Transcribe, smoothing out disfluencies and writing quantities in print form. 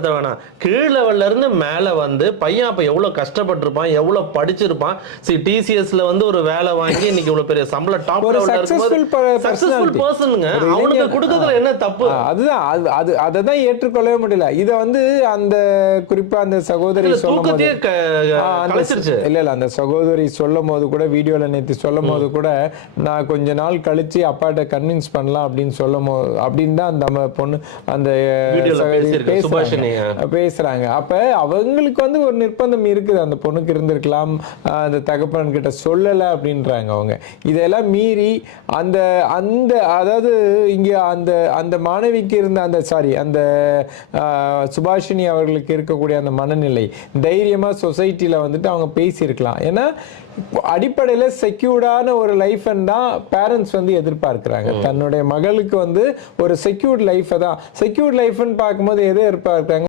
கொச்சைப்படுத்த வேணாம். கீழ் லெவல்ல இருந்து மேல வந்து பையன் அப்ப எவ்வளவு கஷ்டப்பட்டிருப்பான், எவ்வளவு படிச்சிருப்பான். டிசிஎஸ்ல வந்து ஒரு வேலை வாங்கி இன்னைக்கு இவ்வளவு பெரிய சம்பளம் டாப் லெவல்ல இருக்கும்போது சக்சஸ்ஃபுல் பர்சனுங்க, அவனுக்கு கொடுக்கறதுல என்ன தப்பு? அதுதான் அததான் ஏற்றுக்கொள்ளவே முடியல. இத வந்து அந்த குறிப்பா அந்த சகோதரி சொல்லும்போது இல்ல அந்த சகோதரி சொல்லும் போது கூட, வீடியோல நேத்து சொல்லும் போது கூட, நான் கொஞ்ச நாள் கழிச்சு அப்பாட்ட கன்வின்ஸ் பண்ணலாம் அப்படின்னு சொல்லும் போது அப்படின்னு தான் அந்த பொண்ணு அந்த பேசுறாங்க. அப்ப அவங்களுக்கு வந்து ஒரு நிர்பந்தம் இருக்குது, அந்த பொண்ணுக்கு இருந்திருக்கலாம், அந்த தகப்பன் கிட்ட சொல்லல அப்படின்றாங்க அவங்க. இதெல்லாம் மீறி அந்த அந்த அதாவது இங்க அந்த அந்த மாணவிக்கு இருந்த அந்த அந்த சுபாஷினி அவர்களுக்கு இருக்கக்கூடிய அந்த மனநிலை, தைரியமா சொசைட்டில வந்துட்டு அவங்க பேசியிருக்கலாம். ஏன்னா அடிப்படையில செக்யூர்டான ஒரு லைஃப் தான் பேரண்ட்ஸ் வந்து எதிர்பார்க்கிறாங்க. தன்னுடைய மகளுக்கு வந்து ஒரு செக்யூர்ட் லைஃப் தான். செக்யூர்ட் லைஃப்னு பார்க்கும்போது எதை எதிர்பார்க்கிறாங்க?